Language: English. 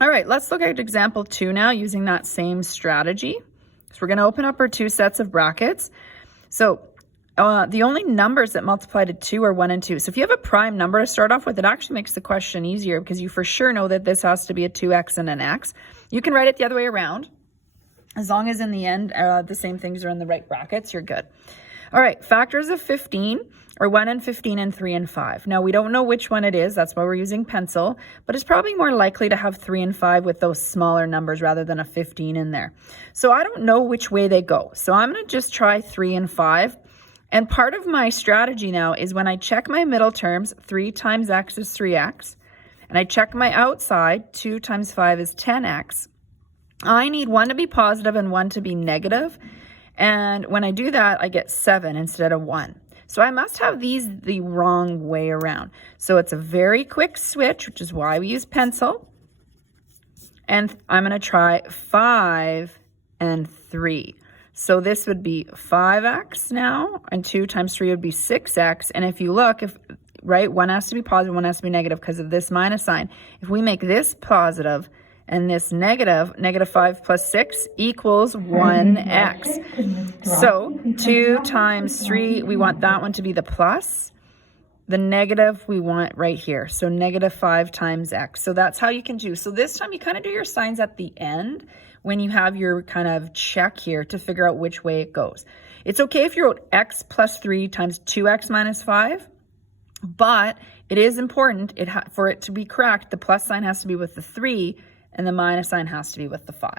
All right, let's look at example 2 now using that same strategy. So we're going to open up our 2 sets of brackets. So the only numbers that multiply to 2 are 1 and 2. So if you have a prime number to start off with, it actually makes the question easier because you for sure know that this has to be a 2x and an x. You can write it the other way around. As long as in the end the same things are in the right brackets, you're good. All right, factors of 15 are 1 and 15 and 3 and 5. Now, we don't know which one it is. That's why we're using pencil. But it's probably more likely to have 3 and 5 with those smaller numbers rather than a 15 in there. So I don't know which way they go. So I'm going to just try 3 and 5. And part of my strategy now is when I check my middle terms, 3 times x is 3x. And I check my outside, 2 times 5 is 10x. I need one to be positive and one to be negative. And when I do that, I get 7 instead of 1. So I must have these the wrong way around. So it's a very quick switch, which is why we use pencil. And I'm going to try 5 and 3. So this would be 5x now, and 2 times 3 would be 6x. And if you look, right, one has to be positive, one has to be negative because of this minus sign. If we make this positive and this negative, negative 5 plus 6 equals 1x. So 2 times 3, we want that one to be the plus. The negative we want right here. So negative 5 times x. So that's how you can do. So this time you kind of do your signs at the end when you have your kind of check here to figure out which way it goes. It's okay if you wrote x plus 3 times 2x minus 5, but it is important for it to be correct. The plus sign has to be with the 3 and the minus sign has to be with the 5.